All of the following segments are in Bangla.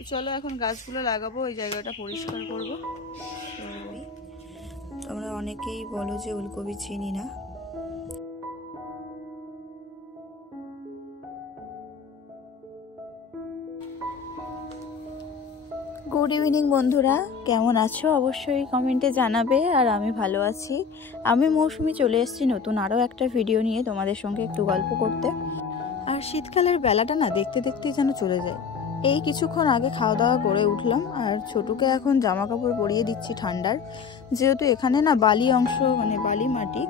তো চলো এখন গাছগুলো লাগাবো, ওই জায়গাটা পরিষ্কার করবো। তোমরা অনেকেই বলো যে ওলকপি চিনি না। গুড ইভিনিং বন্ধুরা, কেমন আছো অবশ্যই কমেন্টে জানাবে। আর আমি ভালো আছি। আমি মৌসুমি চলে এসেছি নতুন আরও একটা ভিডিও নিয়ে তোমাদের সঙ্গে একটু গল্প করতে। আর শীতকালের বেলাটা না দেখতে দেখতেই যেন চলে যায়। এই কিছুক্ষণ আগে খাওয়া দাওয়া করে উঠলাম, আর ছোটুকে এখন জামা কাপড় পরিয়ে দিচ্ছি ঠান্ডার। যেহেতু এখানে না বালি অংশ, মানে বালি মাটি,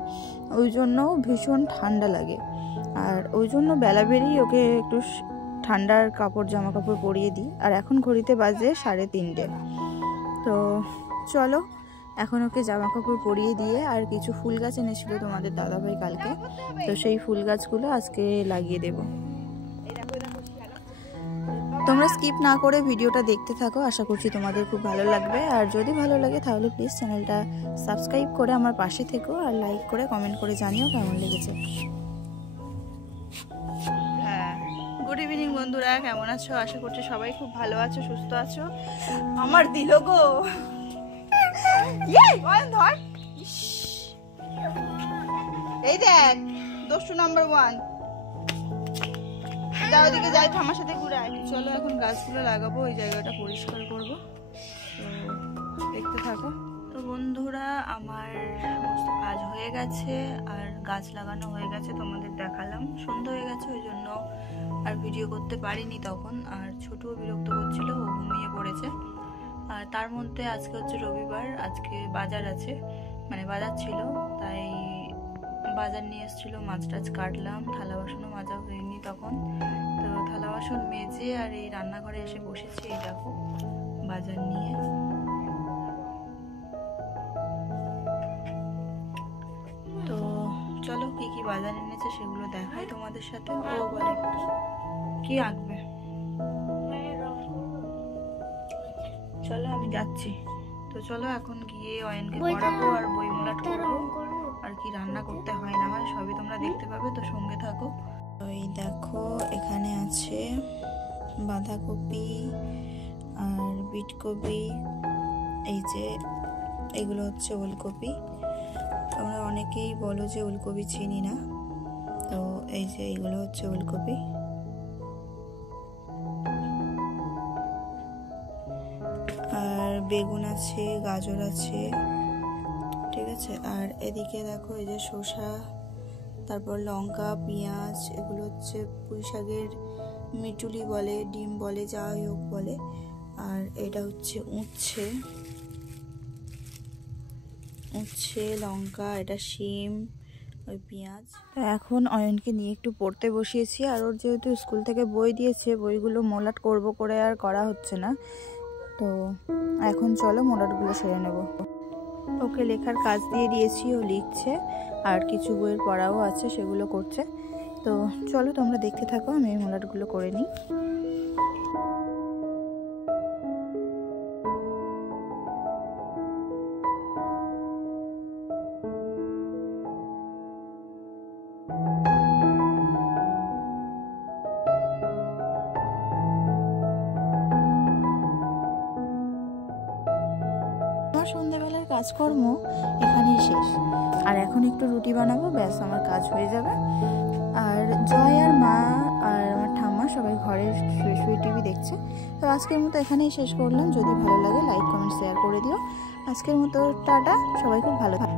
ওই জন্য ভীষণ ঠান্ডা লাগে। আর ওই জন্য বেলা বেরিয়ে ওকে একটু ঠান্ডার কাপড় জামা কাপড় পরিয়ে দিই। আর এখন ঘড়িতে বাজে 3:30। তো চলো এখন ওকে জামা কাপড় পরিয়ে দিয়ে, আর কিছু ফুল গাছ এনেছিল তোমাদের দাদাভাই কালকে, তো সেই ফুল গাছগুলো আজকে লাগিয়ে দেব। তোমরা স্কিপ না করে ভিডিওটা দেখতে থাকো, আশা করছি তোমাদের খুব ভালো লাগবে। আর যদি ভালো লাগে তাহলে প্লিজ চ্যানেলটা সাবস্ক্রাইব করে আমার পাশে থেকো, আর লাইক করে কমেন্ট করে জানিও কেমন লেগেছে। গুড ইভিনিং বন্ধুরা, কেমন আছো? আশা করছি সবাই খুব ভালো আছো, সুস্থ আছো। আমার দিল গো, ধর এই দেখ দোষু নাম্বার 1। যাও ওদিকে যাই, আমার সাথে ঘুরে আয়। চলো এখন গাছগুলো লাগাবো, ওই জায়গাটা পরিষ্কার করবো, তো দেখতে থাকো। তো বন্ধুরা আমার সমস্ত কাজ হয়ে গেছে, আর গাছ লাগানো হয়ে গেছে, তোমাদের দেখালাম। সন্ধ্যা হয়ে গেছে, ওই জন্য আর ভিডিও করতে পারিনি তখন। আর ছোটও বিরক্ত করছিল, ও ঘুমিয়ে পড়েছে। আর তার মধ্যে আজকে হচ্ছে রবিবার, আজকে বাজার আছে, মানে বাজার ছিল, তাই বাজার নিয়ে এসেছিল। মাছ টাছ কাটলাম, থালা বাসনও মাজা হয়নি তখন। তো থালা বাসন মেজে আর এই রান্নাঘরে এসে বসেছি, এই দেখো বাজার নিয়ে। তো চলো কি কি বাজার এনেছে সেগুলো দেখাই তোমাদের সাথে। ও বলে কি আঁকবে, চলো আমি যাচ্ছি। তো চলো এখন গিয়ে অয়নকে পড়াবো আর বই মোলাট করবো, আর কি রান্না করতে হয় না হয় সবই তোমরা দেখতে পাবে, তো সঙ্গে থাকো। এই দেখো এখানে আছে বাঁধাকপি আর বিটকপি, এই যে এগুলো হচ্ছে ওলকপি। তোমরা অনেকেই বলো যে ওলকপি চিনি না, তো এই যে এগুলো হচ্ছে ওলকপি। আর বেগুন আছে, গাজর আছে, ঠিক আছে। আর এদিকে দেখো এই যে শসা, তারপর লঙ্কা, পেঁয়াজ, এগুলো হচ্ছে পুঁই শাকের মিটুলি বলে, ডিম বলে, যাই হোক বলে। আর এটা হচ্ছে উচ্ছে, লঙ্কা, এটা শিম, ওই পেঁয়াজ। তো এখন অয়নকে নিয়ে একটু পড়তে বসিয়েছি। আর ওর যেহেতু স্কুল থেকে বই দিয়েছে, বইগুলো মোলাট করব করে আর করা হচ্ছে না, তো এখন চলো মোলাটগুলো সেরে নেব। ওকে লেখার কাজ দিয়ে দিয়েছি, ও লিখছে, আর কিছু বইয়ের পড়াও আছে, সেগুলো করছে। তো চলো তোমরা দেখতে থাকো, আমি এই মোলাটগুলো করে নিই। আমার সন্ধ্যাবেলার কাজকর্ম এখানেই শেষ। আর এখন একটু রুটি বানাবো, ব্যাস আমার কাজ হয়ে যাবে। আর জয় আর মা আর আমার ঠাম্মা সবাই ঘরে শুয়ে শুয়ে টিভি দেখছে। তো আজকের মতো এখানেই শেষ করলাম। যদি ভালো লাগে লাইক কমেন্ট শেয়ার করে দিও। আজকের মতো টাটা, সবাই খুব ভালো থাকো।